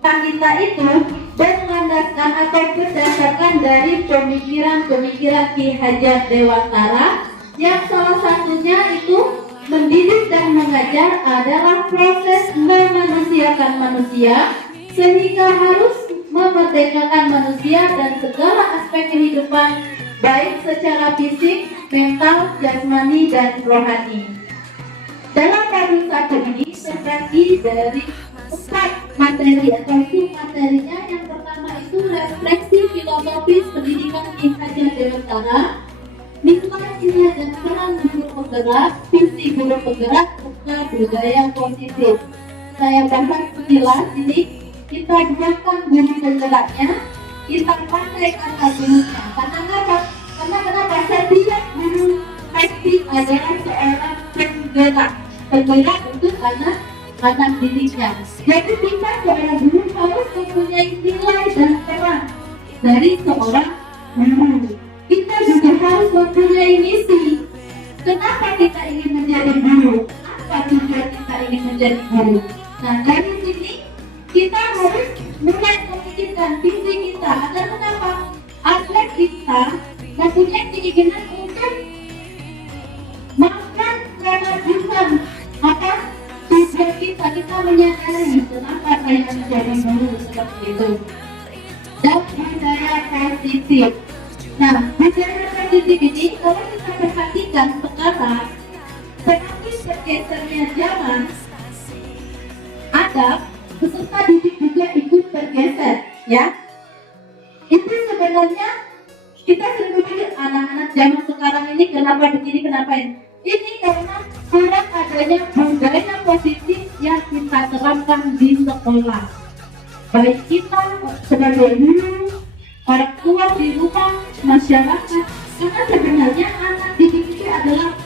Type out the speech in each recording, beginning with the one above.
kita itu berlandaskan atau berdasarkan dari pemikiran-pemikiran Ki Hajar Dewantara yang salah satunya itu mendidik dan mengajar adalah proses memanusiakan manusia sehingga harus memerdekakan manusia dan segala aspek kehidupan baik secara fisik, mental, jasmani, dan rohani. Dalam bab 1 ini terbagi dari 4 materi atau materinya. Yang pertama itu refleksi filosofis pendidikan Ki Hajar Dewantara, nilai dan peran guru penggerak, visi guru penggerak serta budaya positif. Saya bahas sekilas ini. Kita buatkan guru penggeraknya, kita pakai kata gurunya. Karena kenapa? Setiap guru pasti adalah seorang penggerak untuk anak didiknya. Jadi kita seorang guru harus mempunyai nilai dan peran dari seorang guru. Kita juga harus mempunyai misi. Kenapa kita ingin menjadi guru? Apa tujuan kita ingin menjadi guru? Nah, dari sini kita harus mulai memikirkan visi kita. Agar kenapa? Agar kita mempunyai keinginan untuk makan kemajuan apa tujuan kita menyadari kenapa saya menjadi guru seperti itu. Dan budaya positif. Nah, budaya positif ini kalau kita perhatikan sekarang semakin bergesernya zaman, adab peserta didik juga ikut bergeser, ya. Itu sebenarnya kita sering berpikir anak-anak zaman sekarang ini kenapa begini, kenapa ini? Ini karena kurang adanya budaya positif yang kita terapkan di sekolah. Baik kita sebagai guru, orang tua di rumah, masyarakat. Karena sebenarnya anak didik itu adalah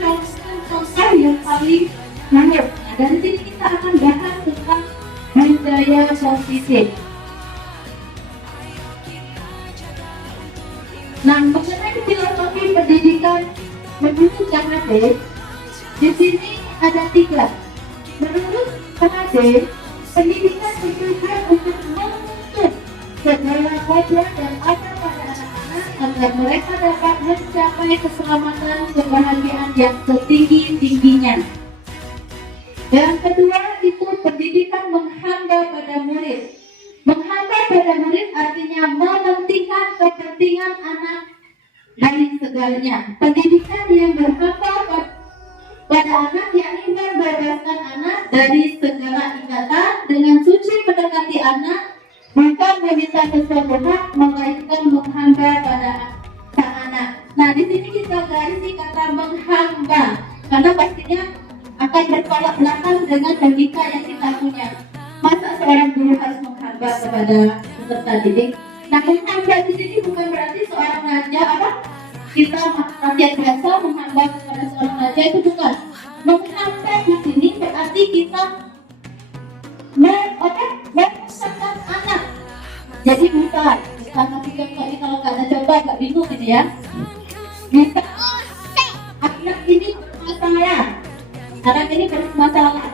contoh yang paling baik. Nah, dari sini kita akan bahas tentang budaya positif. Nah, mengenai filosofi pendidikan menurut Kang Ade, di sini ada 3. Menurut Kang Ade, pendidikan bertujuan untuk menuntut segala kodrat dan ada pada anak-anak agar mereka dapat mencapai keselamatan kebahagiaan yang setinggi-tingginya. Yang kedua itu pendidikan menghamba pada murid. Menghamba pada murid artinya mementingkan kepentingan anak dari segalanya. Pendidikan yang berhamba pada anak yakni membebaskan anak dari segala ikatan dengan suci mendekati anak, bukan meminta sesuatu hak, melainkan menghamba pada sang anak. Nah, di sini kita garisi kata menghamba, karena pastinya akan bertolak belakang dengan logika yang kita punya. Masa seorang guru harus menghamba kepada peserta didik? Nah, menghamba di sini bukan berarti seorang raja kita rakyat biasa menghamba kepada seorang raja, itu bukan. Menghamba di sini berarti kita membesarkan anak. Jadi bukan kasih contoh ini, kalau nggak ada coba nggak bingung ini ya. Bisa anak ini bermasalah. Anak ini bermasalah.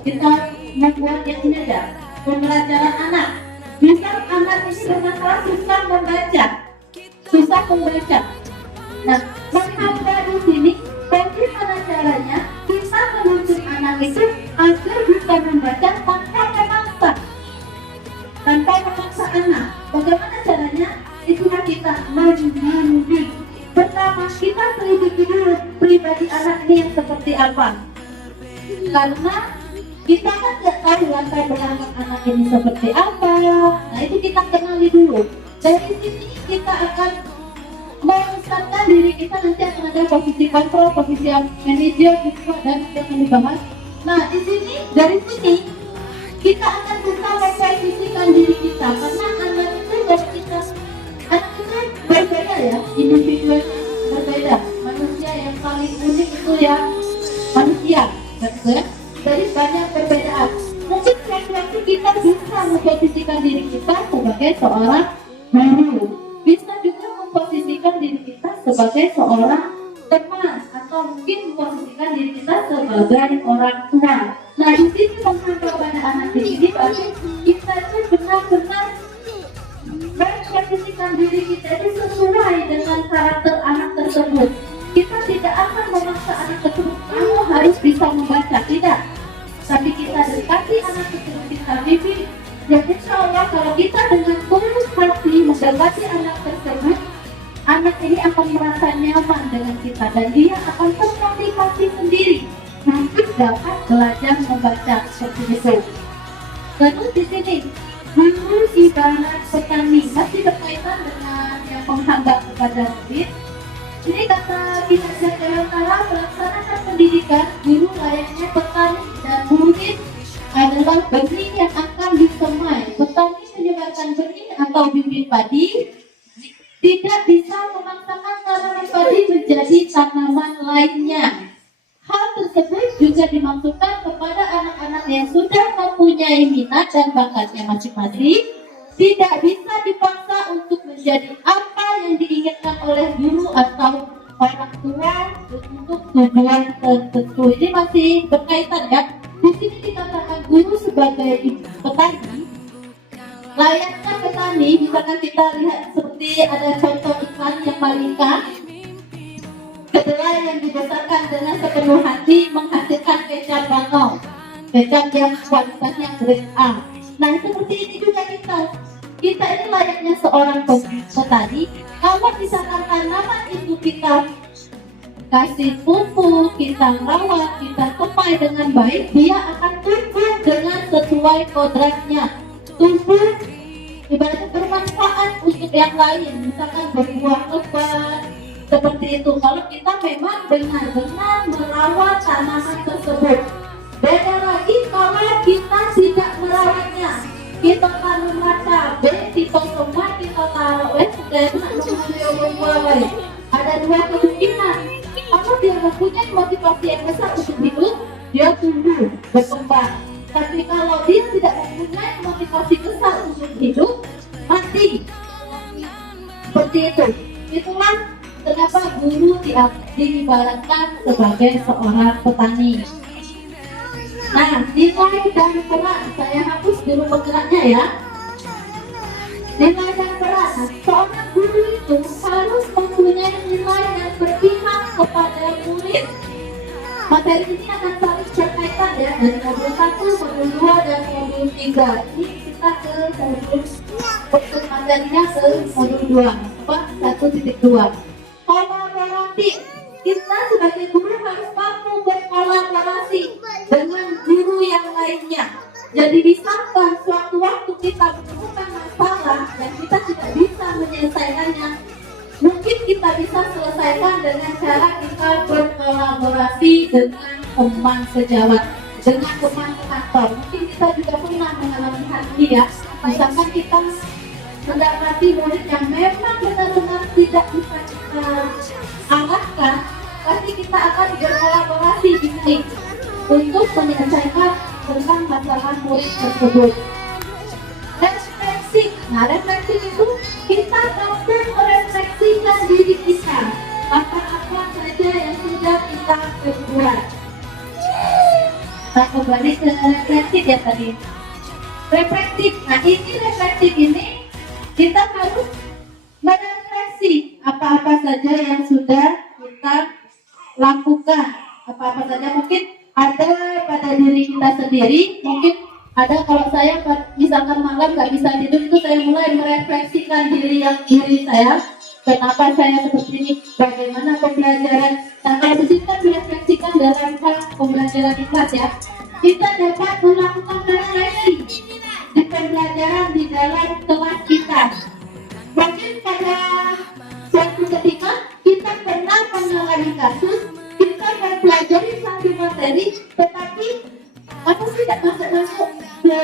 Kita membuat yang ini ada pembelajaran anak. Misal anak ini bermasalah susah membaca. Nah, menghamba di sini bagaimana caranya kita menuntut anak itu agar bisa membaca tanpa memaksa anak. Bagaimana caranya? Itulah kita membimbing. Pertama, kita selidiki dulu pribadi anak ini yang seperti apa. Karena kita kan tidak tahu latar belakang anak ini seperti apa. Nah, itu kita kenali dulu. Dari sini kita akan membesarkan diri kita. Nanti akan ada posisi kontrol, posisi manajer, dan akan dibahas. Nah, di sini dari sini kita akan bisa memposisikan diri kita, karena anak itu dari kita, anak itu berbeda ya, individu berbeda. Manusia yang paling unik itu ya manusia, betul? Dari banyak perbedaan. Mungkin suatu kita bisa memposisikan diri kita sebagai seorang guru, bisa juga memposisikan diri kita sebagai seorang teman, atau mungkin memposisikan diri kita sebagai orang tua. Nah, di sini menghamba pada anak ini berarti kita benar-benar memposisikan diri kita itu sesuai dengan karakter anak tersebut. Kita tidak akan memaksa anak tersebut kamu harus bisa membaca, tidak. Tapi kita dekati anak tersebut, kita bimbing. Ya insya Allah kalau kita dengan tulus hati mendekati anak tersebut, anak ini akan merasa nyaman dengan kita dan dia akan termotivasi sendiri untuk dapat belajar membaca seperti itu. Terus di sini guru ibarat petani, masih berkaitan dengan yang menghambat kepada murid. Ini kata Ki Hajar Dewantara, melaksanakan pendidikan guru layaknya petani dan murid adalah benih yang akan disemai. Petani menyebarkan benih atau bibit padi, tidak bisa memaksakan tanaman padi menjadi tanaman lainnya. Hal tersebut juga dimaksudkan kepada anak-anak yang sudah mempunyai minat dan bakatnya masing-masing, tidak bisa dipaksa untuk menjadi apa yang diinginkan oleh guru atau orang tua untuk tujuan tertentu. Ini masih berkaitan ya. Di sini dikatakan guru sebagai petani, layaknya petani. Misalkan kita lihat seperti ada contoh iklan yang Malika, kedelai yang dibesarkan dengan sepenuh hati menghasilkan kecap bangau, kecap yang kualitasnya grade A. Nah seperti ini juga kita ini layaknya seorang petani. Kalau misalkan tanaman itu kita kasih pupuk, kita rawat, kita tupai dengan baik, dia akan tumbuh dengan sesuai kodratnya. Tumbuh ibaratnya bermanfaat untuk yang lain, misalkan berbuah lebat seperti itu. Kalau kita memang benar-benar merawat tanaman tersebut. Beda lagi kalau kita tidak merawatnya, kita tanam rata kita semua kita taruh ada dua kemungkinan. Apa dia mempunyai motivasi yang besar untuk hidup, dia tumbuh berkembang. Tapi kalau dia tidak mempunyai motivasi besar untuk hidup, mati. Seperti itu. Itulah kenapa guru diibaratkan sebagai seorang petani. Nah, nilai dan peran, saya hapus dulu penggeraknya ya. Nilai dan peran, seorang guru itu harus mempunyai nilai dan berpihak kepada murid. Materi ini akan saling berkaitan ya, dari modul 1, modul 2, dan modul 3. Ini kita ke modul untuk materinya ke modul 2, 1.2. Kolaborasi, kita sebagai guru harus mampu berkolaborasi dengan guru yang lainnya. Jadi bisakah suatu waktu kita menemukan masalah dan kita tidak bisa menyelesaikannya, mungkin kita bisa selesaikan dengan cara kita berkolaborasi dengan teman sejawat, dengan teman kantor. Mungkin kita juga pernah mengalami hal ini ya. Misalkan kita mendapati murid yang memang benar-benar tidak bisa kita arahkan, pasti kita akan berkolaborasi di sini untuk menyelesaikan tentang masalah murid tersebut. Refleksi, nah refleksi itu kita mampu merefleksikan diri kita, apa-apa saja yang sudah kita perbuat. Nah kembali ke refleksi ya tadi. Reflektif, nah ini reflektif ini kita harus merefleksi apa-apa saja yang sudah kita lakukan, apa-apa saja mungkin ada pada diri kita sendiri, mungkin ada kalau saya misalkan malam nggak bisa tidur itu saya mulai merefleksikan diri saya, kenapa saya seperti ini, bagaimana pembelajaran. Nah kalau di sini kan direfleksikan dalam hal pembelajaran di kelas ya, kita dapat melakukan refleksi di pembelajaran di dalam kelas kita. Mungkin pada suatu ketika kita pernah mengalami kasus, kita mempelajari satu materi, tetapi aku tidak masuk ke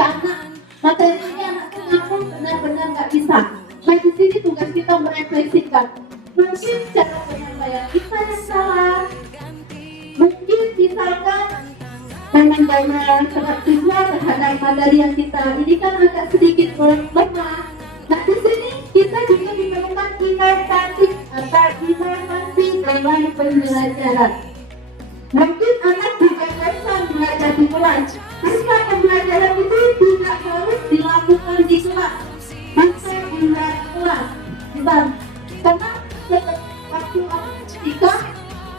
anak materi ini, anakku aku benar-benar nggak bisa. Nah di sini tugas kita merefleksikan, mungkin cara penyampaian kita yang salah, mungkin misalkan memandang perhatian terhadap materi yang kita ini kan agak sedikit lemah. Nah di sini kita juga diperlukan inovasi atau inovasi dalam pembelajaran. Mungkin anak juga bosan belajar di kelas. Maka pembelajaran itu tidak harus dilakukan lakukan di kelas, bisa di luar kelas. Bukan, karena waktu jika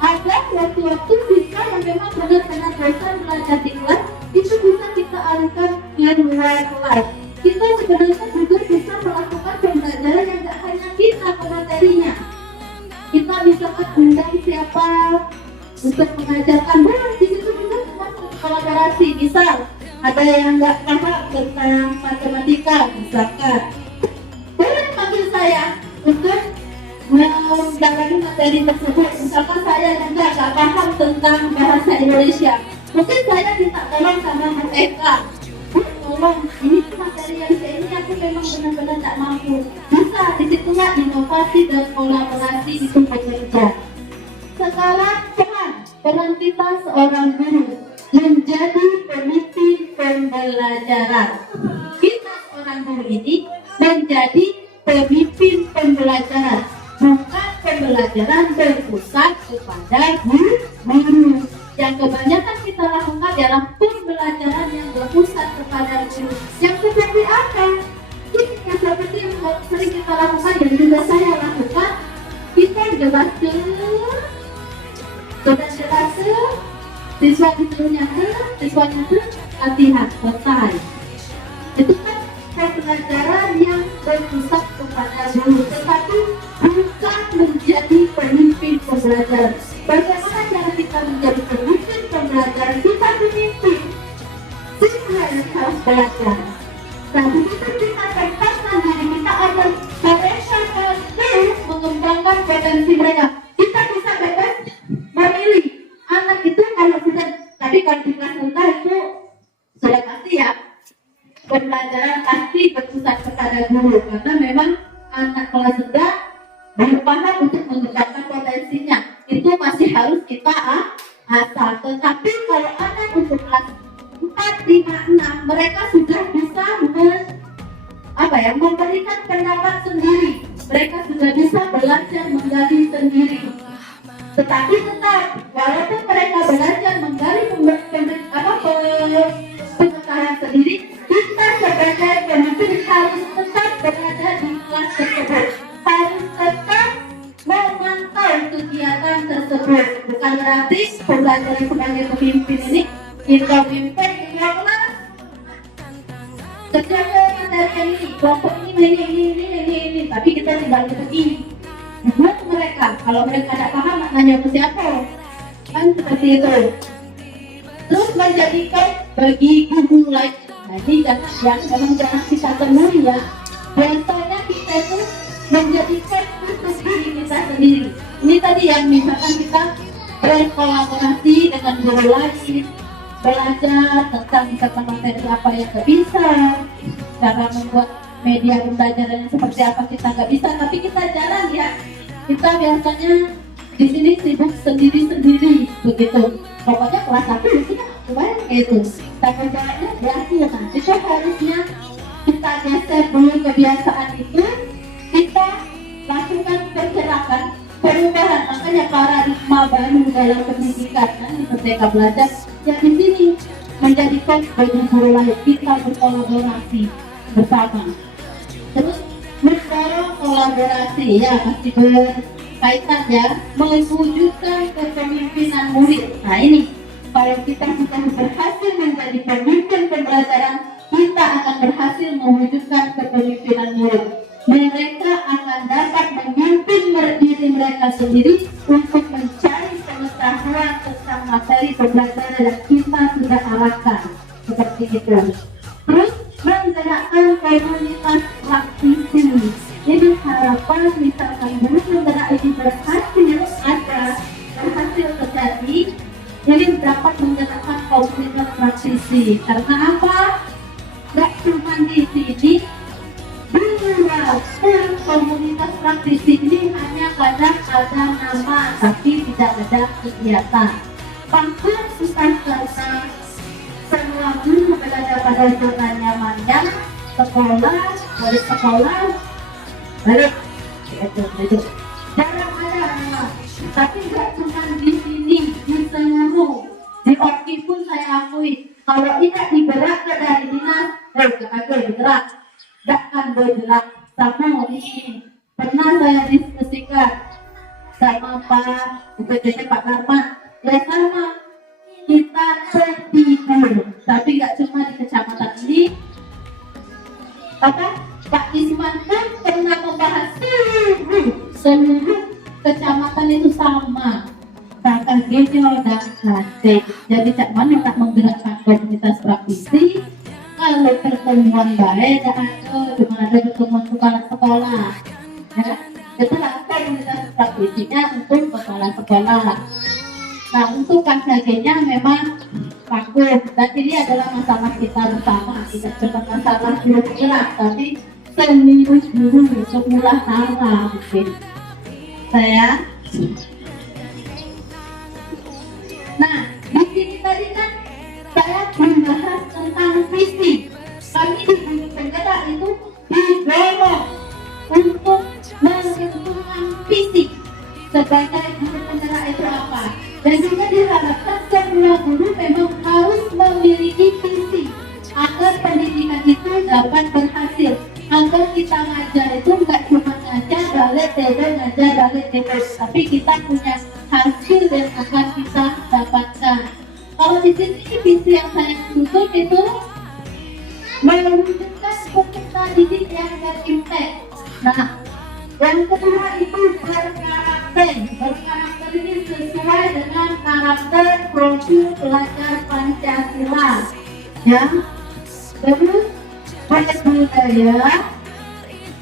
ada waktu-waktu kita yang memang benar-benar bosan belajar di kelas, itu bisa kita alihkan ke luar kelas. Kita sebenarnya juga bisa melakukan pembelajaran yang tidak hanya kita ke materinya. Kita bisa undang siapa untuk mengajarkan, boleh di situ juga termasuk kolaborasi. Misal ada yang nggak paham tentang matematika, misalkan boleh panggil saya untuk mendalami materi tersebut. Misalkan saya yang nggak paham tentang bahasa Indonesia, mungkin saya minta tolong sama Bu Eka, Bu, tolong ini materi yang ini aku memang benar-benar tak mampu. Bisa disitulah inovasi dan kolaborasi itu bekerja. Sekarang peran kita seorang guru menjadi pemimpin pembelajaran. Kita seorang guru ini menjadi pemimpin pembelajaran, bukan pembelajaran berpusat kepada guru. Yang kebanyakan kita lakukan adalah pembelajaran yang berpusat kepada guru. Yang seperti apa? Ini yang seperti yang sering kita lakukan dan juga saya lakukan. Kita jelaskan, siswanya latihan selesai. Itu kan pembelajaran yang berpusat kepada guru, tetapi bukan menjadi pemimpin pembelajaran. Bagaimana cara kita menjadi pemimpin pembelajaran? Kita memimpin, siswa yang harus belajar. Nah, begitu kita tempatkan diri kita agar mereka mampu mengembangkan potensi mereka. Kita bisa bebas memilih. Anak itu kalau sudah, tadi kalau di kelas rendah itu sudah pasti ya, pembelajaran pasti berpusat kepada guru, karena memang anak kelas rendah belum paham untuk mengembangkan potensinya. Itu masih harus kita asah. Tetapi kalau anak untuk kelas 4, 5, 6, mereka sudah bisa memberikan pendapat sendiri. Mereka sudah bisa belajar menggali sendiri. Tetapi tetap, walaupun mereka belajar menggali pengetahuan sendiri, kita sebagai pemimpin harus tetap berada di kelas tersebut, harus tetap memantau kegiatan tersebut. Bukan berarti pembelajaran sebagai pemimpin ini kita pimpin di kelas, kerjakan materi ini, kelompok ini, tapi kita tidak begini. Buat mereka, kalau mereka tidak paham nanya ke siapa, kan seperti itu. Terus menjadikan bagi guru lain. Jadi jangan kita temui ya. Biasanya kita itu menjadikan khusus diri kita sendiri. Ini tadi yang misalkan kita berkolaborasi dengan guru lain, belajar tentang misalkan materi apa yang kita bisa, cara membuat media pembelajaran yang seperti apa kita nggak bisa, tapi kita jarang ya. Kita biasanya di sini sibuk sendiri-sendiri begitu. Pokoknya kelas 1 kita kemarin gitu. Tapi jalannya berhasil. Nah, itu harusnya kita geser dulu kebiasaan itu. Kita lakukan pergerakan perubahan. Makanya paradigma baru dalam pendidikan di Merdeka Belajar yang di sini menjadikan bagi guru lain kita berkolaborasi bersama. Terus mendorong kolaborasi ya, pasti berkaitan ya, mewujudkan kepemimpinan murid. Nah ini, kalau kita sudah berhasil menjadi pemimpin pembelajaran, kita akan berhasil mewujudkan kepemimpinan murid. Mereka akan dapat memimpin diri mereka sendiri untuk mencari pengetahuan tentang materi pembelajaran yang kita sudah arahkan, seperti itu. Terus menggerakkan komunitas praktisi. Jadi harapan misalkan guru gerak ini berhasil terjadi, jadi dapat menggerakkan komunitas praktisi. Karena apa? Gak cuma di sini, di luar komunitas praktisi ini hanya kadang ada nama tapi tidak ada kegiatan. Bahkan bukan karena semua guru berada pada zona nyamannya, sekolah, balik sekolah, balik, itu. Jarang ada nama, tapi nggak cuma di sini, di seluruh, di Oki pun saya akui, kalau tidak digerakkan dari dinas, bergerak, akan bergerak sama di sini. Pernah saya diskusikan sama Pak UPTT Pak Karma, ya sama kita tertidur, tapi nggak cuma di kecamatan ini, apa Pak Isman kan pernah membahas seluruh kecamatan itu sama, bahkan Gejol dan Aceh. Jadi Cak Man minta menggerakkan komunitas praktisi. Kalau pertemuan baik, ada cuma ada pertemuan kepala sekolah, ya kita lakukan komunitas praktisinya untuk kepala sekolah. Nah untuk KKG-nya memang bagus, dan ini adalah masalah kita bersama, tidak cuma masalah guru gerak, tapi seluruh guru semula sama mungkin. Saya nah di sini tadi kan saya membahas tentang visi. Kami di Guru Penggerak itu didorong untuk menentukan visi sebagai guru penggerak itu apa, dan juga diharapkan semua guru memang harus memiliki visi agar pendidikan itu dapat berhasil, agar kita ngajar itu nggak cuma ngajar balik tebe, ngajar balik tebe, tapi kita punya hasil yang akan kita dapatkan. Kalau di sini visi yang saya tuntut itu mewujudkan peserta didik yang berimpact. Nah, yang kedua itu berkarakter. Berkarakter ini sesuai dengan karakter profil pelajar Pancasila. Ya, terus berbudaya,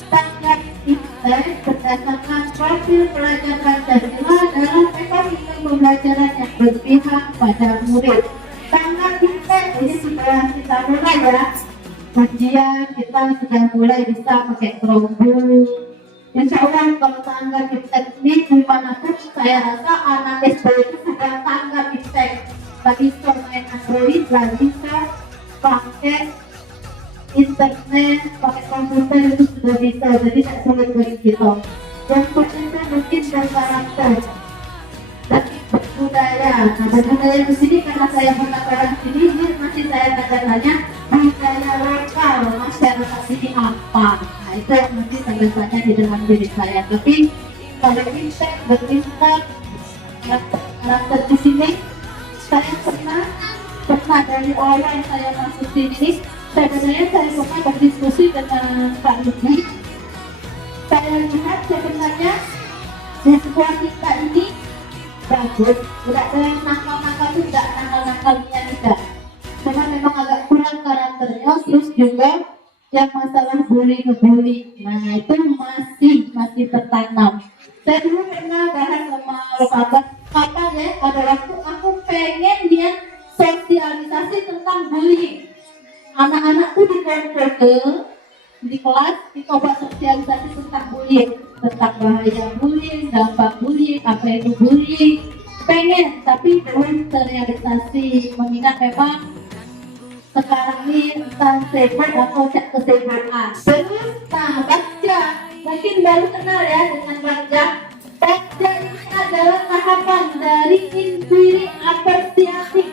tanggap impact berdasarkan profil pelajar Pancasila dalam ekosistem pembelajaran yang berpihak pada murid. Tanggap impact ini sudah kita mulai ya. Ujian kita sudah mulai bisa pakai Chromebook. Insya Allah kalau tanggap impact ini dimanapun saya rasa anak SD itu sudah tanggap impact. Tak bisa main Android, tak bisa pakai internet, pakai komputer itu sudah bisa. Jadi tak sulit bagi kita. Yang ketiga mungkin dan karakter dan budaya. Nah budaya di sini karena saya bukan orang sini, ini masih saya tanya budaya lokal masyarakat ini apa. Nah itu yang mesti terlihatnya di dalam diri saya. Tapi kalau impact berimpact karakter di sini, saya pernah dari awal saya masuk sini, sebenarnya saya pernah berdiskusi dengan Pak Lutfi. Saya lihat sebenarnya di sekolah kita ini bagus, tidak ada yang nakal-nakal, itu tidak nakal-nakalnya tidak. Cuma memang agak kurang karakternya, terus juga yang masalah bully-ngebully. Nah itu masih tertanam. Saya dulu pernah bahas sama Bapak, kapan ya ada waktu aku pengen dia sosialisasi tentang bullying. Anak-anak tuh dikontrol di kelas, dicoba sosialisasi tentang bullying, tentang bahaya bullying, dampak bullying, apa itu bullying. Pengen, tapi belum terrealisasi. Mengingat memang sekarang ini tentang sibuk atau cek kesibukan. Terus, nah baca, mungkin baru kenal ya dengan baca. Baca ini adalah tahapan dari inquiry apresiatif,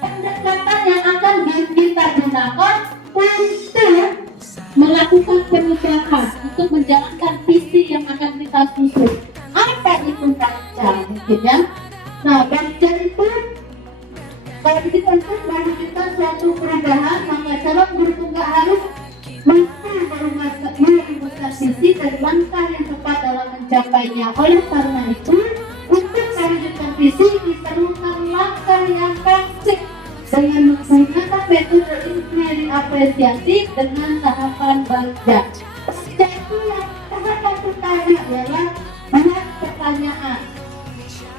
pendekatan yang akan kita gunakan untuk melakukan perubahan, untuk menjalankan visi yang akan kita susun. Apa itu baca? Mungkin ya. Nah, baca itu kalau kita untuk mewujudkan suatu perubahan, maka calon guru tunggal harus mampu merumuskan visi dan langkah yang tepat dalam mencapainya. Oleh karena itu, untuk mewujudkan visi diperlukan langkah yang klasik dengan menggunakan metode inquiry apresiatif dengan tahapan baca. Baca itu yang tahapan pertama adalah buat pertanyaan.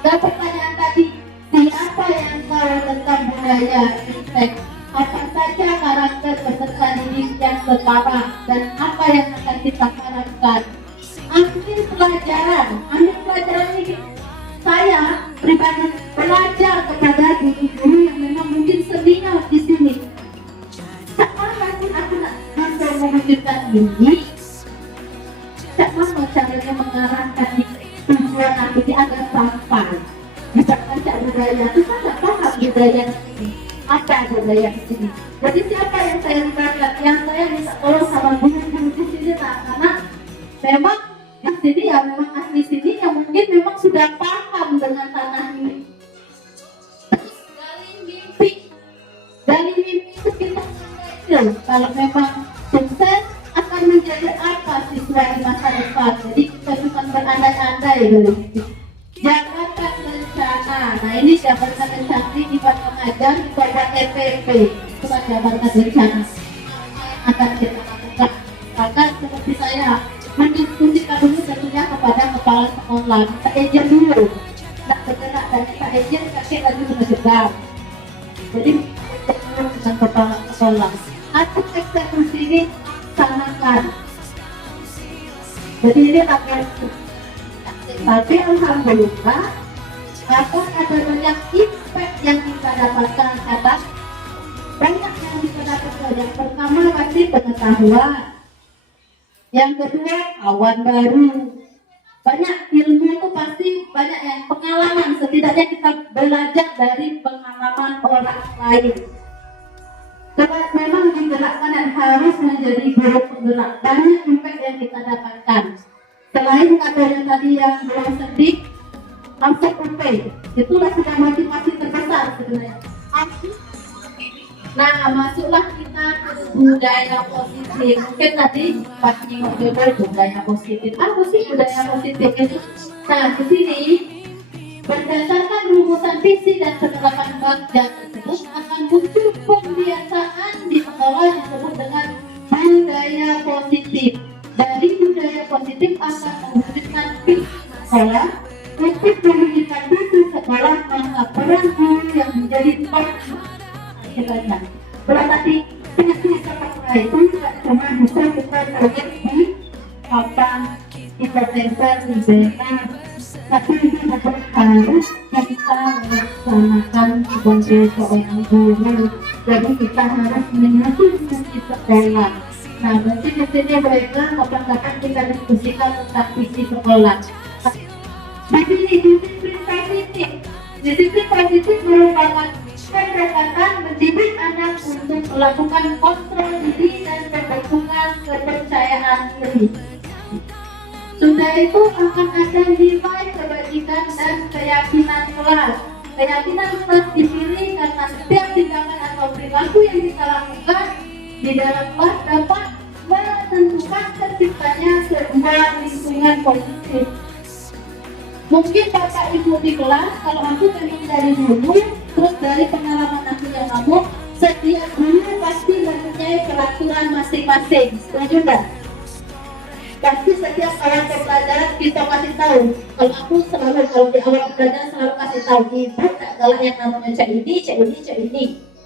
Dan pertanyaan tadi, siapa yang tahu tentang budaya impact? Apa saja karakter peserta didik yang setara dan apa yang akan kita harapkan? Ambil pelajaran ini. Saya pribadi belajar kepada guru-guru yang memang mungkin senior di sini. Sekarang sih aku nak bisa mewujudkan ini. Bagaimana caranya mengarahkan tujuan aku ini agar sampai? Misalkan cak budaya, itu kan tak paham budaya ini. Apa budaya di sini? Jadi siapa yang saya libatkan? Yang saya minta tolong sama guru-guru enak karena memang di sini ya memang asli sini yang mungkin memang sudah paham dengan tanah ini. Terus dari mimpi itu kita mengambil kalau memang sukses akan menjadi apa siswa di masa depan. Jadi kita bukan berandai-andai dulu. Jabatan rencana. Nah ini jabatan rencana di Bapak Ngajar di Bapak RPP. Itu jabatan rencana akan kita lakukan. Maka seperti saya mendiskusikan dulu tentunya kepada kepala sekolah. Kita ejen dulu. Tidak bergerak dan kita ejen kakek lagi menegak. Jadi dengan kepala sekolah. Atau eksekusi ini sanakan. Jadi ini akan tapi alhamdulillah akan ada banyak impact yang kita dapatkan atas banyak yang kita dapatkan. Yang pertama pasti pengetahuan, yang kedua kawan baru, banyak ilmu itu pasti banyak yang pengalaman, setidaknya kita belajar dari pengalaman orang lain. Sebab memang digerakkan dan harus menjadi guru penggerak, banyak impact yang kita dapatkan. Selain katanya tadi yang belum sedih, masuk UP, itulah sudah motivasi terbesar sebenarnya. Nah, masuklah kita ke budaya positif. Mungkin tadi Pak Nino Jodoh budaya positif. Apa sih budaya positif itu? Nah, di sini berdasarkan rumusan visi dan penerapan bagja tersebut akan muncul pembiasaan di sekolah disebut dengan budaya positif. Dari budaya positif akan mewujudkan visi sekolah untuk mewujudkan visi sekolah, maka peran guru yang menjadi partner kita lihat. Berarti visi sekolah itu tidak cuma bisa kita lihat di papan kita tempel di bena, tapi juga harus kita melaksanakan sebagai seorang guru. Jadi kita harus menyusun visi sekolah. Nah, berarti di sini baiklah kapan-kapan kita diskusikan tentang visi sekolah. Di sini disiplin positif. Disiplin positif merupakan pendekatan mendidik anak untuk melakukan kontrol diri dan pembentukan kepercayaan diri. Sudah itu akan ada nilai kebajikan dan keyakinan kelas. Keyakinan kelas dipilih karena setiap tindakan atau perilaku yang kita lakukan di dalam kelas dapat menentukan terciptanya sebuah lingkungan positif. Mungkin Bapak Ibu di kelas, kalau aku memang dari dulu, terus dari pengalaman aku yang kamu, setiap guru pasti mempunyai peraturan masing-masing. Setuju nggak? Pasti setiap awal pembelajaran kita kasih tahu. Kalau aku selalu kalau di awal pembelajaran selalu kasih tahu, ibu tak galak yang namanya cak ini, cak ini, cak ini.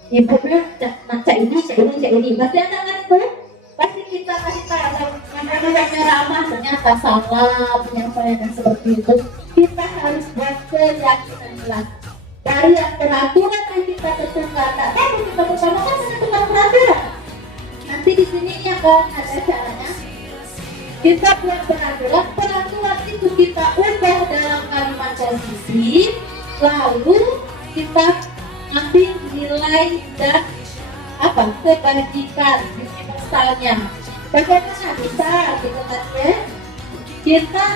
Ibu nak cak ini, cak ini, cak ini. Pasti anak kan tuh? Pasti kita kasih tahu. Yang ramah ternyata salah penyampaian seperti itu. Kita harus buat keyakinan jelas. Dari yang peraturan yang kita tentukan, tak tahu kita bersama kan menentukan peraturan. Nanti di sini akan ada caranya. Kita buat peraturan, peraturan itu kita ubah dalam kalimat posisi, lalu kita ambil nilai dan kebajikan. Misalnya, bagaimana bisa kita tadi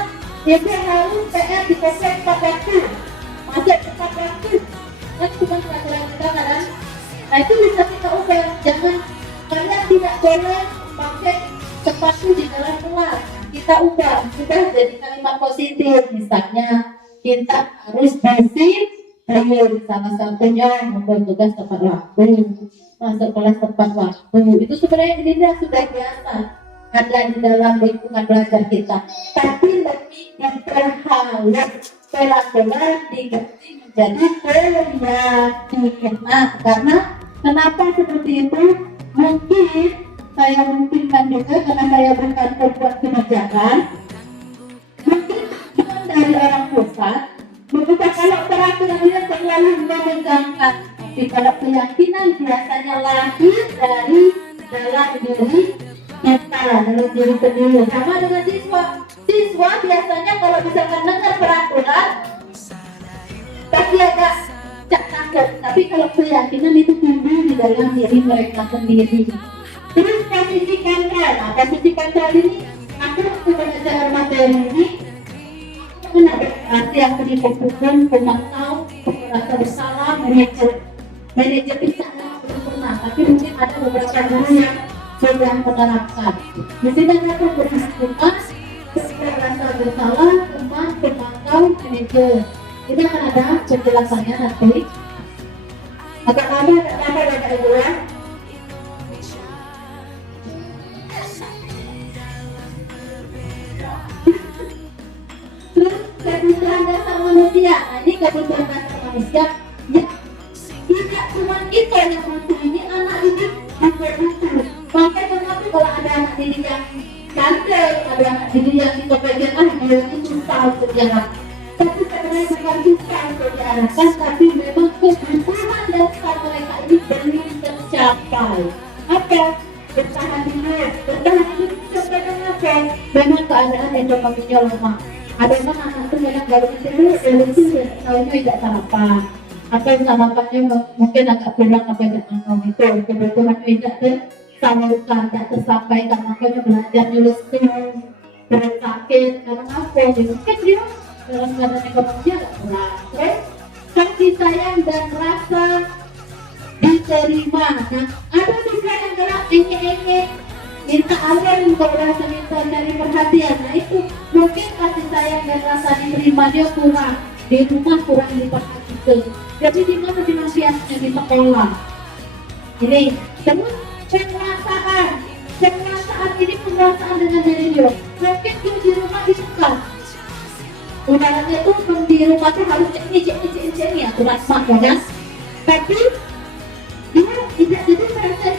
kita harus PR di proses tepat waktu, masuk tepat waktu, kan cuma peraturan kita kan? Nah itu bisa kita ubah, jangan kalian tidak boleh pakai sepatu di dalam kelas. Kita ubah, kita jadi kalimat positif. Misalnya kita harus bersih, salah satunya membuat tugas tepat waktu, masuk kelas tepat waktu. Itu sebenarnya ini sudah biasa ada di dalam lingkungan belajar kita. Tapi lebih diperhalus, pelan-pelan diganti menjadi keyakinan. Karena kenapa seperti itu? Mungkin saya mungkinkan juga karena saya bukan pembuat kebijakan. Mungkin cuma dari orang pusat. Begitu kalau peraturannya terlalu menegangkan. Tapi kalau keyakinan biasanya lahir dari dalam diri kita, dalam diri sendiri. Sama dengan siswa. Siswa biasanya kalau misalkan dengar peraturan pasti agak takut. Tapi kalau keyakinan itu tumbuh di dalam diri mereka sendiri. Terus posisi kontrol. Nah, posisi kontrol ini Aku belajar materi ini berarti aku difokuskan pemantau, merasa bersalah, manajer bisa pernah, tapi mungkin ada beberapa guru yang sedang menerapkan. Mestinya aku berfungsi merasa bersalah, teman, pemantau, manajer. Ini akan ada penjelasannya nanti. Agak lama Bapak Ibu ya. Terus kebutuhan dasar manusia. Nah, ini kebutuhan dasar manusia ya tidak cuma kita yang butuh, ini anak didik juga butuh. Makanya kenapa kalau ada anak didik yang cantik, ada anak didik yang kita pegang, dia ini susah untuk jalan. Tapi sebenarnya bukan susah untuk diarahkan, tapi memang kebutuhan dasar mereka ini belum tercapai. Apa? Bertahan hidup sebenarnya apa? Memang keadaan ekonominya lemah. Ada memang anak itu memang baru itu tahunya tidak sarapan. Atau sarapannya mungkin agak kurang apa yang itu kebutuhan tidak tersalurkan, tak tersampaikan, makanya belajar nyulis berat sakit karena apa? Mungkin dia dalam keadaan ekonominya agak kurang. Terus kasih sayang dan rasa diterima. Nah, ada juga yang gelap enye-enye minta alir untuk rasa minta dari perhatian. Nah itu mungkin kasih sayang dan rasa diterima dia kurang, di rumah kurang diperhatikan. Jadi di mana dilampiasnya di sekolah ini. Terus penguasaan ini penguasaan dengan diri dia. Mungkin dia di rumah disukai, ibaratnya tuh di rumah tuh harus cek ini aturan smart kan, tapi dia tidak, jadi merasa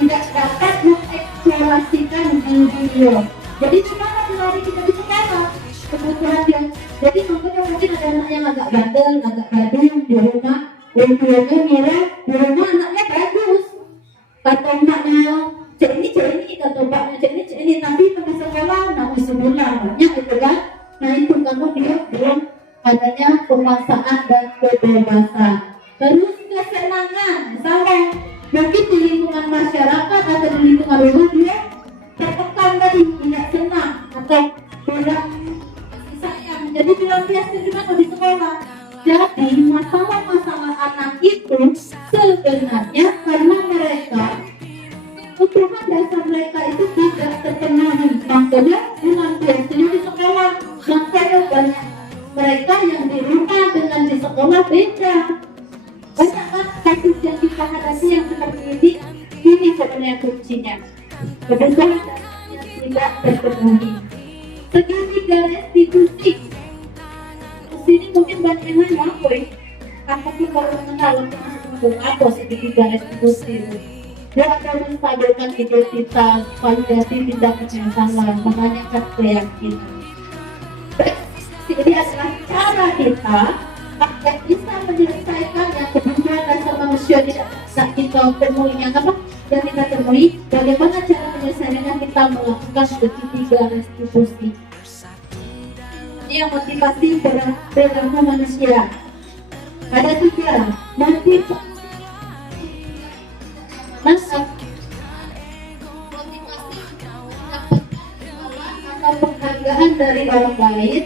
tidak dapat mengeksplorasikan diri dia. Jadi gimana kalau kita di sekolah kebutuhan dia. Jadi mungkin ada anak yang agak bandel, agak gaduh di rumah, ngira di rumah anaknya bagus, kata emaknya cek ini, kata bapaknya cek ini, tapi pada sekolah namun sebulan gitu kan. Nah itu karena dia belum adanya penguasaan dan kebebasan. Terus kesenangan, sama mungkin di lingkungan masyarakat atau di lingkungan rumah dia tertekan tadi, tidak senang atau tidak sayang. Jadi dilampiaskan juga di sekolah. Jadi masalah-masalah anak itu sebenarnya karena mereka kebutuhan dasar mereka itu tidak terpenuhi, makanya dilampiaskan di sekolah. Makanya banyak mereka yang di rumah dengan di sekolah beda. Banyak kan kasus yang kita hadapi yang seperti ini sebenarnya kuncinya. Kebutuhan yang tidak terpenuhi. Segitiga restitusi. Sini mungkin banyak yang nanya apa ya? Apa sih kalau mengenal untuk apa segitiga restitusi itu? Dia akan menstabilkan identitas, validasi tindak kesalahan, menanyakan keyakinan. Ini adalah cara kita agar bisa menyelesaikan yang kebutuhan dasar manusia tidak kita temui, yang apa yang kita temui. Bagaimana cara menyelesaikannya? Kita melakukan segitiga restitusi. Ini yang motivasi perilaku manusia. Ada 3 motivasi. Masa motivasi atau penghargaan dari orang lain.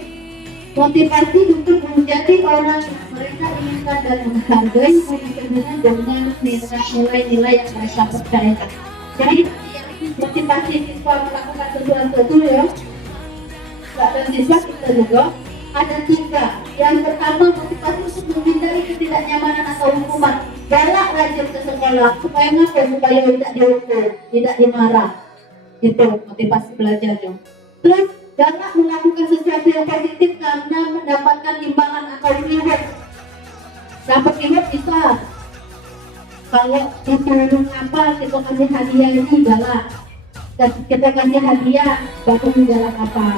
Motivasi untuk menjadi orang yang mereka inginkan dan menghargai dengan nilai-nilai yang mereka percayakan. Jadi motivasi siswa melakukan sesuatu ya. Dan siswa kita juga ada 3. Yang pertama, motivasi untuk menghindari ketidaknyamanan atau hukuman. Galak rajin ke sekolah supaya supaya tidak dihukum, tidak dimarah. Itu motivasi belajarnya. Terus galak melakukan sesuatu yang positif karena mendapatkan imbalan atau reward. Dapat reward bisa. Kalau ditolong apa, kita kasih hadiah ini galak. Dan kita kasih hadiah baru galak apa.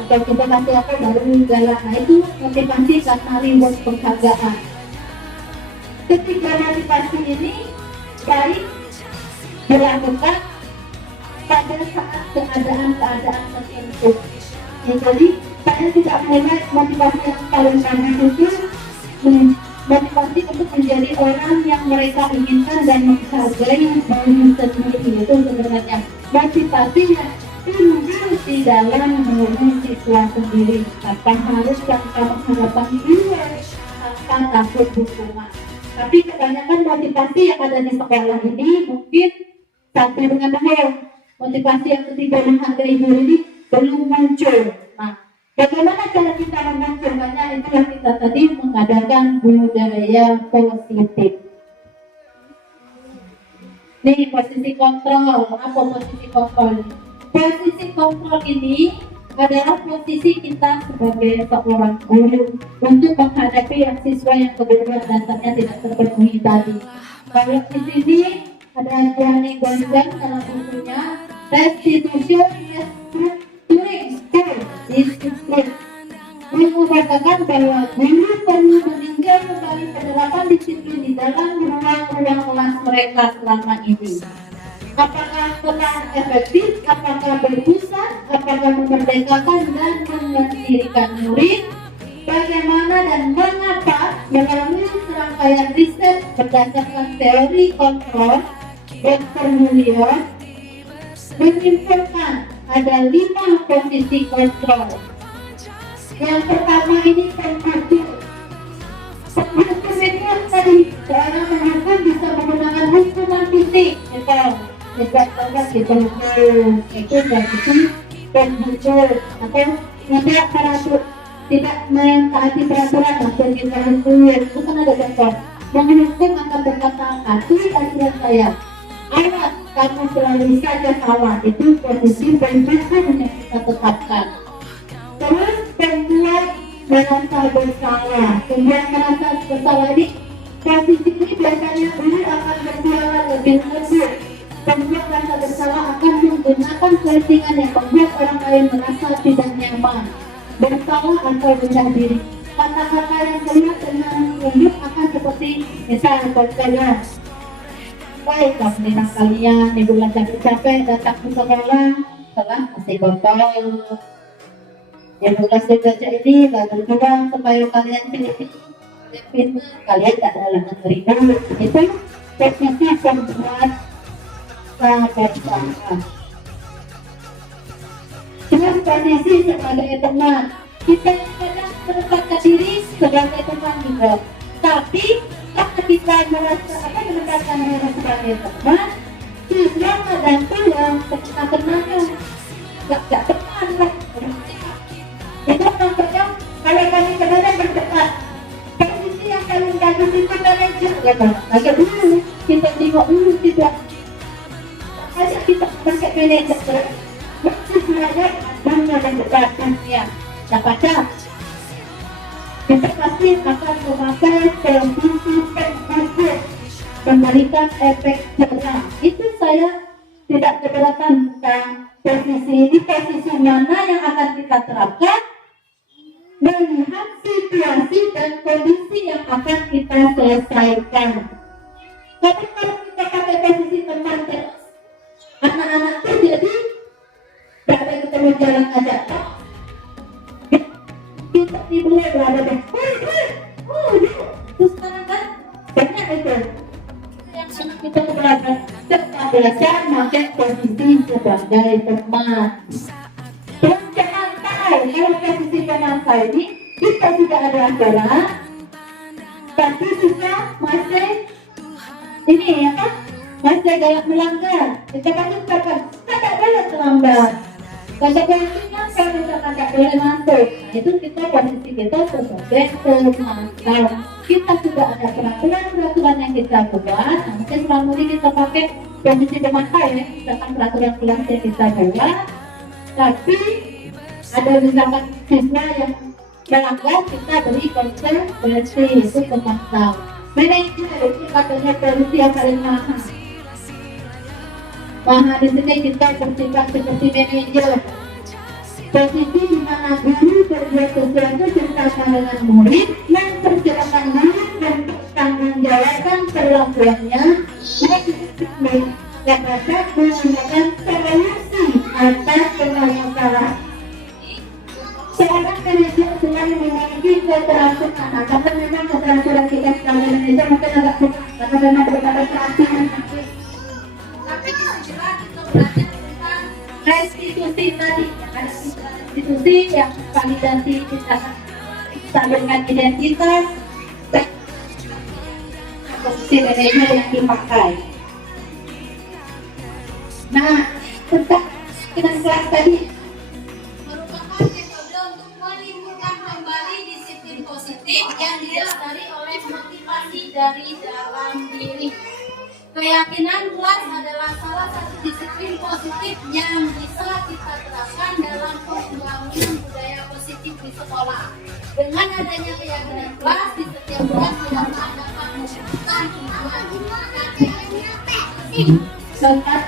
Atau kita kasih apa baru galak. Nah itu motivasi karena reward penghargaan. Ketiga motivasi ini baik dilakukan pada saat keadaan tertentu. Jadi saya tidak mulai motivasi yang paling panas itu motivasi untuk menjadi orang yang mereka inginkan dan menghargai diri sendiri. Itu sebenarnya motivasi yang tinggal di dalam mengurusi siswa sendiri tanpa harus tanpa menghadapan diri tanpa takut hukuman. Tapi kebanyakan motivasi yang ada di sekolah ini mungkin satu dengan dua, motivasi yang ketiga menghargai diri ini belum muncul. Nah, bagaimana cara kita memunculkannya? Itulah kita tadi mengadakan budaya positif. Nih posisi kontrol. Apa posisi kontrol? Posisi kontrol ini adalah posisi kita sebagai seorang guru untuk menghadapi yang siswa yang kebutuhan dasarnya tidak terpenuhi tadi. Kalau di sini ada Gianni Gonzang dalam bukunya Restitution Restructuring School Discipline mengatakan bahwa guru perlu meninjau kembali penerapan disiplin di dalam ruang-ruang kelas mereka selama ini. Apakah telah efektif, apakah berpusat, apakah memerdekakan dan memandirikan murid, bagaimana dan mengapa melalui serangkaian riset berdasarkan teori kontrol Dr. Mulyo menyimpulkan ada 5 posisi kontrol. Yang pertama ini penghukum. Penghukum itu tadi seorang penghukum bisa menggunakan hukuman fisik. Misalnya kita hukum itu berarti penghukum atau tidak teratur, tidak mentaati peraturan atau kita hukum. Itu kan ada contoh. Menghukum akan berkata aturan aturan saya. Awas kamu selalu saja salah. Itu posisi penghukum yang kita tetapkan. Terus pembuat merasa bersalah. Pembuat merasa bersalah ini posisi ini biasanya guru akan bersuara lebih lembut. Pembuat merasa bersalah akan menggunakan settingan yang membuat orang lain merasa tidak nyaman, bersalah atau rendah diri. Kata-kata yang keluar dengan lembut akan seperti misalnya contohnya, baik kamu kalian di bulan capek-capek datang ke sekolah setelah masih kotor. Yang tugas baca ini lalu pulang supaya kalian pintar, kalian tak dalam menerima. Itu posisi pembuat bersalah. Terus posisi sebagai teman, kita kadang menempatkan diri sebagai teman juga. Tapi kalau kita merasa menempatkan diri sebagai teman, siswa kadang pulang kenal-kenalnya gak teman lah. Itu contohnya kalau kami kadang berdebat, posisi yang paling bagus itu manajer, agak dulu kita tengok dulu tidak. Masa kita pakai manajer, mesti belajar dan berdebat ya. Dapatnya kita pasti akan memakai posisi penghukum, memberikan efek jerah. Itu saya tidak keberatan tentang posisi ini, posisi mana yang akan kita terapkan melihat situasi dan kondisi yang akan kita selesaikan. Tapi kalau kita pakai posisi teman terus, anak-anak itu jadi berada ketemu jalan aja. Kita tiba-tiba berada di terus sekarang kan banyak itu yang anak kita berada belajar pakai posisi sebagai teman. Terus jangan tahu kalau posisi teman saya ini kita sudah ada aturan, tapi kita masih ini ya kan, masih gaya melanggar. Kita katakan tidak boleh terlambat. Konsekuensinya kalau misalkan tidak boleh masuk, itu kita posisi kita sebagai pemantau. Kita sudah ada peraturan yang kita buat. Mungkin selama ini kita pakai posisi pemantau ya, misalkan peraturan yang kita buat. Tapi ada misalkan siswa yang melanggar, kita beri konsekuensi, itu pemantau. Manajer itu katanya polisi yang paling mahal. Di sini kita bersifat seperti manajer. Posisi di mana guru berbuat sesuatu ceritakan dengan murid, mempersilakan murid untuk tanggung jawabkan perlakuannya, dan dapat menggunakan solusi atas permasalahan. Seorang manajer selalu memiliki keteraturan, karena memang keteraturan kita sebagai manajer mungkin agak kurang, karena memang berkata peraturan. Tapi kita juga belajar tentang restitusi tadi, institusi yang validasi dengan identitas dan posisi manajemen yang dipakai. Nah, tentang keyakinan kelas tadi merupakan metode untuk menimbulkan kembali disiplin positif yang didasari oleh motivasi dari dalam diri. Keyakinan kelas adalah salah satu disiplin positif yang bisa kita terapkan dalam pembangunan budaya positif di sekolah. Dengan adanya keyakinan kelas di setiap kelas dapat mendapat mewujudkan tujuan contoh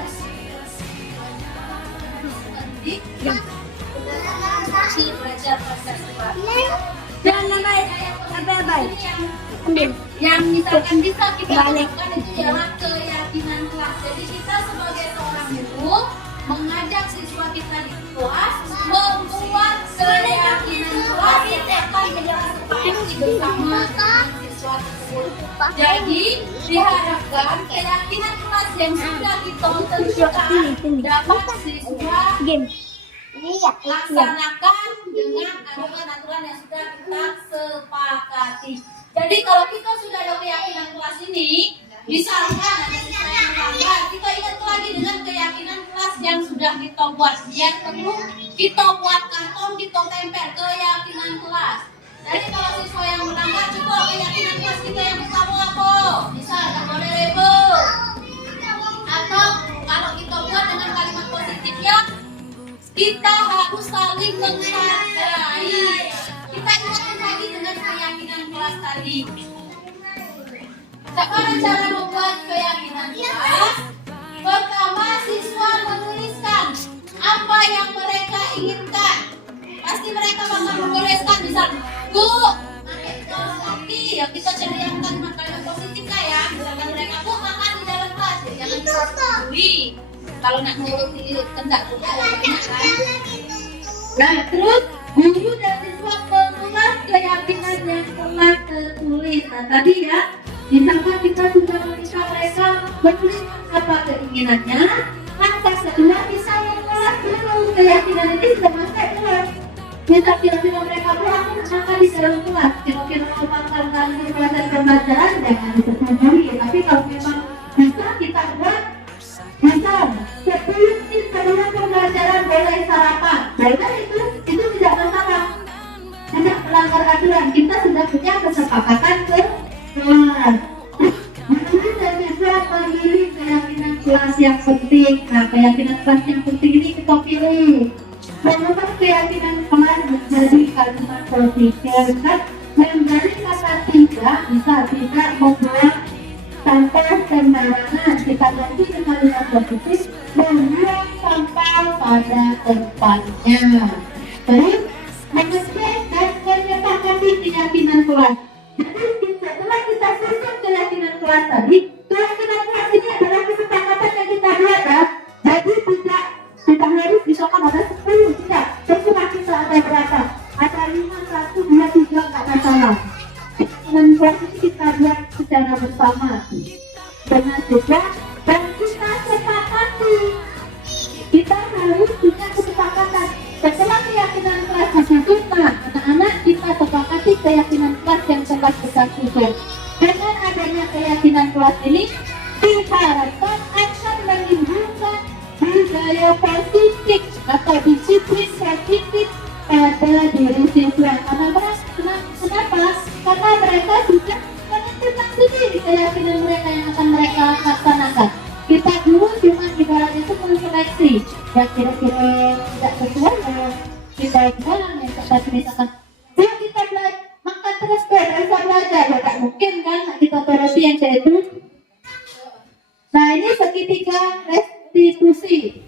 belajar proses Jangan naik, baik. yang misalkan bisa kita lakukan itu ialah keyakinan kelas. Jadi kita sebagai seorang guru mengajak siswa kita di kelas membuat keyakinan kelas yang akan menjadi bersama siswa tersebut. Jadi diharapkan keyakinan kelas yang sudah kita tentukan dapat siswa laksanakan dengan aturan-aturan yang sudah kita sepakati. Jadi kalau kita sudah ada keyakinan kelas ini, misalkan ada siswa yang melanggar, kita ingat lagi dengan keyakinan kelas yang sudah kita buat. Yang perlu kita buat karton, kita tempel keyakinan kelas. Jadi kalau siswa yang melanggar, coba keyakinan kelas kita yang pertama apa? Misal, tak boleh rebel. Atau kalau kita buat dengan kalimat positifnya, kita harus saling menghargai. Kita ingatkan lagi dengan keyakinan kelas tadi. Bagaimana cara membuat keyakinan kelas? Pertama, siswa menuliskan apa yang mereka inginkan. Pasti mereka bakal menuliskan, misal, Bu, nanti ya kita cari yang kalimat-kalimat positif lah ya. Misalkan mereka, Bu, makan di dalam kelas, ya, jangan dibeli. Kalau nak nuruti kendak kita banyak kan. Nah, terus guru dan siswa mengulas keyakinan yang telah tertulis. Nah, tadi ya, misalkan kita sudah meminta mereka menulis apa keinginannya, maka kedua bisa mengulas dulu keyakinan ini sampai kelas. Misal kira-kira mereka pulang, maka di dalam kelas, kira-kira memaparkan proses pembelajaran jangan disetujui. Tapi kalau memang bisa kita buat, misal 10 menit sebelum pembelajaran boleh sarapan, boleh itu tidak masalah, tidak melanggar aturan. Kita sudah punya kesepakatan ke kelas. Guru dan siswa memilih keyakinan kelas yang penting. Nah, keyakinan kelas yang penting ini kita pilih. Mengubah keyakinan kelas menjadi kalimat positif dan dari kata tidak bisa tidak membuat sampah sembarangan. Kita ganti dengan kalimat positif, membuang sampah pada tempatnya. Terus mengecek dan menyepakati keyakinan kelas. Jadi setelah kita susun keyakinan kelas tadi, keyakinan kelas ini adalah kesepakatan yang kita buat ya. Jadi tidak harus misalkan ada 10, tidak. Terserah kita ada berapa. Ada 5, 1, 2, 3, nggak masalah. Dengan kelas ini kita buat secara bersama dengan siswa dan kita sepakati. Kita harus punya kesepakatan. Setelah keyakinan kelas disusun, anak-anak kita sepakati keyakinan kelas yang telah kita susun. Dengan adanya keyakinan kelas ini, diharapkan akan menimbulkan budaya positif atau disiplin positif pada diri siswa. Kenapa? Karena mereka sudah menentukan sendiri keyakinan mereka yang akan mereka laksanakan. Kita dulu cuma ibarat itu menseleksi yang kira-kira tidak sesuai dengan kita buang yang seperti misalkan ya kita belajar makan terus berasa belajar, ya tak mungkin kan kita turuti yang saya itu. Nah, ini segitiga restitusi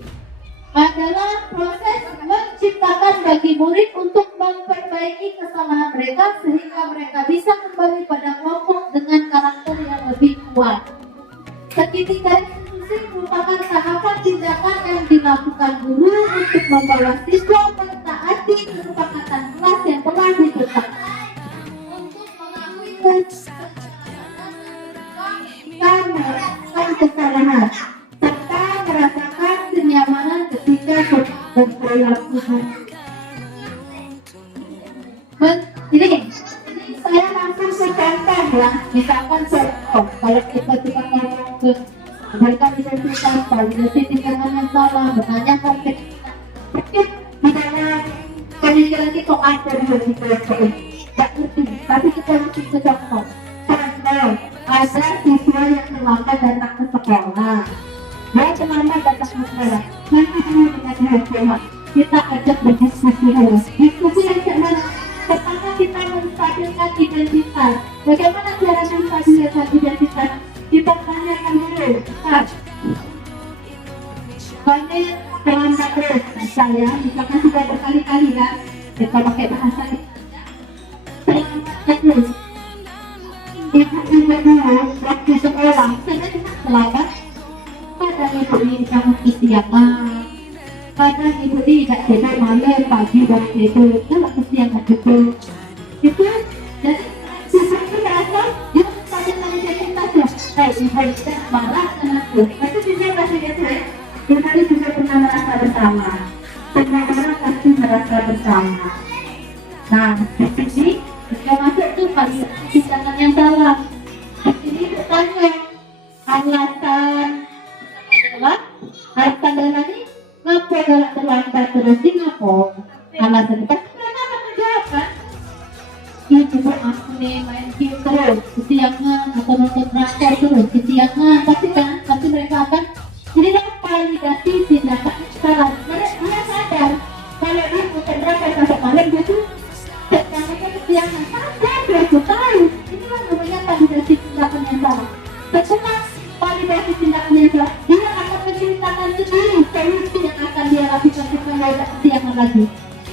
adalah proses menciptakan bagi murid untuk memperbaiki kesalahan mereka sehingga mereka bisa kembali pada kelompok dengan karakter yang lebih kuat. Segitiga restitusi merupakan tahapan tindakan yang dilakukan guru untuk membawa siswa mentaati kesepakatan kelas yang telah ditetapkan untuk mengakui dan melakukan kesalahan serta merasakan kenyamanan ketika berperilaku. Ini saya langsung ke contoh ya, misalkan contoh kalau kita ngomong ke mereka identitas validasi tindakan yang salah, bertanya konkret mungkin di dalam pemikiran itu ada di dalam tidak ngerti, tapi kita langsung ke contoh. Contoh, ada siswa yang terlambat datang ke sekolah. Dia terlambat datang ke sekolah. Nanti dulu dengan dia kita ajak berdiskusi dulu. Diskusi yang gimana? Pertama kita menstabilkan identitas. Bagaimana cara menstabilkan identitas? Kita tanyakan dulu. Kami terlambat terus. Saya misalkan sudah berkali-kali ya. Kita pakai bahasa ini. Terlambat terus. Ibu-ibu dulu waktu sekolah saya cuma terlambat. Kadang ibu ini kamu kesiangan. Kadang ibu tidak tidur malam, pagi baru tidur, kalau kesiangan tidur. Itu jadi siswa itu merasa dia saja tadi identitas ya. Ibu tidak marah sama aku. Itu juga pasti dia saya. Kita juga pernah merasa bersama. Semua orang pasti merasa bersama. Nah, di sini kita masuk tuh pada tindakan yang salah. Di sini bertanya alasan adalah alasan dalam ini ngapa galak terlambat terus ini ngapa alasan itu mereka akan menjawab kan ibu aku nih main game terus kesiangan atau nonton drakor terus kesiangan tapi mereka akan jadi validasi tindakan salah. Mereka sadar kalau dia nonton drakor sampai malam gitu mereka kesiangan sadar dia tahu inilah namanya validasi tindakan yang salah. Setelah validasi tindakan yang salah dia akan menceritakan sendiri solusi yang akan dia lakukan supaya tidak kesiangan lagi.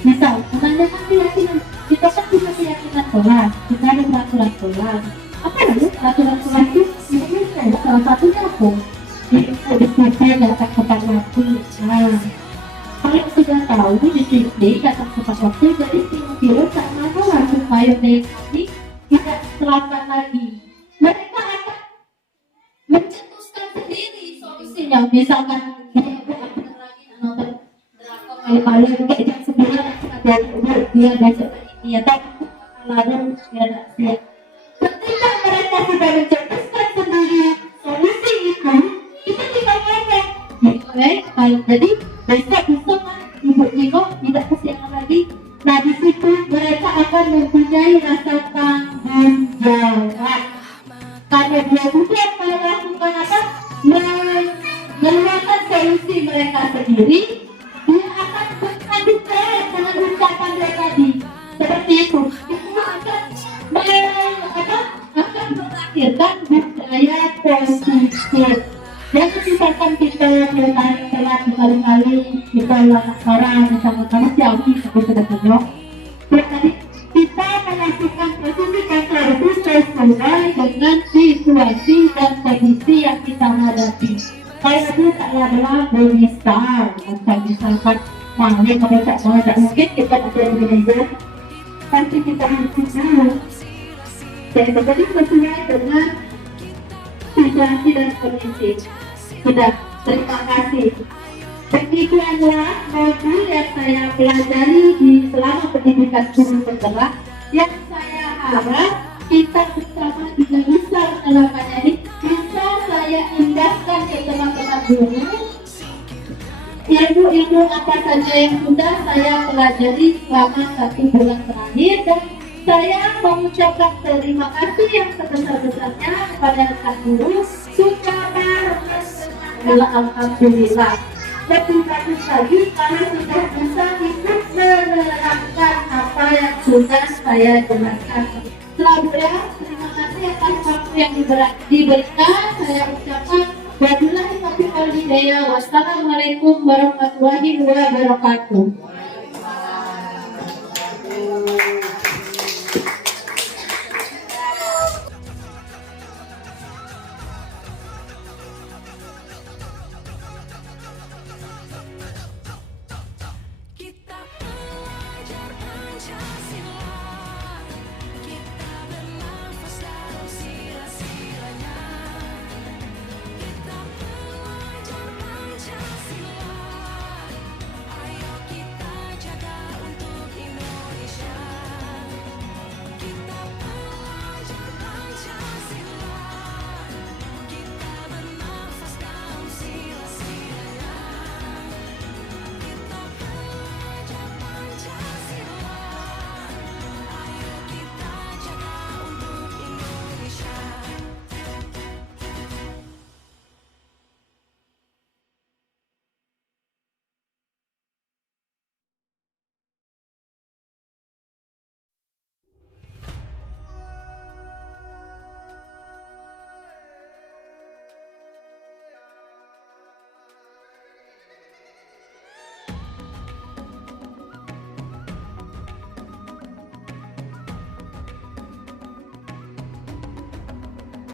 Misal menanyakan keyakinan, kita kan punya keyakinan sholat, kita ada peraturan sholat. Apa lalu peraturan sholat itu? Mungkin salah satunya apa? Itu disiplin datang tepat waktu. Nah, kalau sudah tahu disiplin datang tepat waktu, jadi tidur sama sholat supaya ini tidak terlambat lagi. Mereka akan mencetuskan sendiri solusinya. Misalkan nonton drakor kali-kali kayak jam 9 dari dia besok dia tak alarm dia tak siap. Ketika mereka sudah mencetuskan sendiri solusi itu, kita tinggal ngomong. Jadi besok bisa kan ibu Nino tidak kesiangan lagi. Nah di situ mereka akan mempunyai rasa tanggung jawab. Karena dia sudah melakukan apa? Menemukan solusi mereka sendiri, dia akan beradu keras dengan ucapan dia tadi. Seperti itu akan melahirkan budaya positif. Dan misalkan kita bertanya telat berkali-kali, kita anak marah, misalkan karena jauhi tapi sudah penuh. Berarti kita melakukan posisi kontrol itu sesuai dengan situasi dan kondisi yang kita hadapi. Kalau itu adalah besar, macam misalkan mahal kalau tak mungkin kita ada manajer, pasti kita harus dulu. Jadi sesuai dengan situasi dan kondisi. Sudah, terima kasih. Demikianlah modul yang saya pelajari di selama pendidikan guru penggerak, yang saya harap kita bersama juga bisa melakukannya ini, bisa saya indahkan ke teman-teman guru ilmu-ilmu apa saja yang sudah saya pelajari selama 1 bulan terakhir, dan saya mengucapkan terima kasih yang sebesar-besarnya kepada rekan guru. Alhamdulillah. Lebih bagus lagi kalau sudah bisa ikut menerapkan apa yang sudah saya jelaskan. Selanjutnya, terima kasih atas waktu yang diberikan. Saya ucapkan wabillahi taufiq wal hidayah. Wassalamualaikum warahmatullahi wabarakatuh.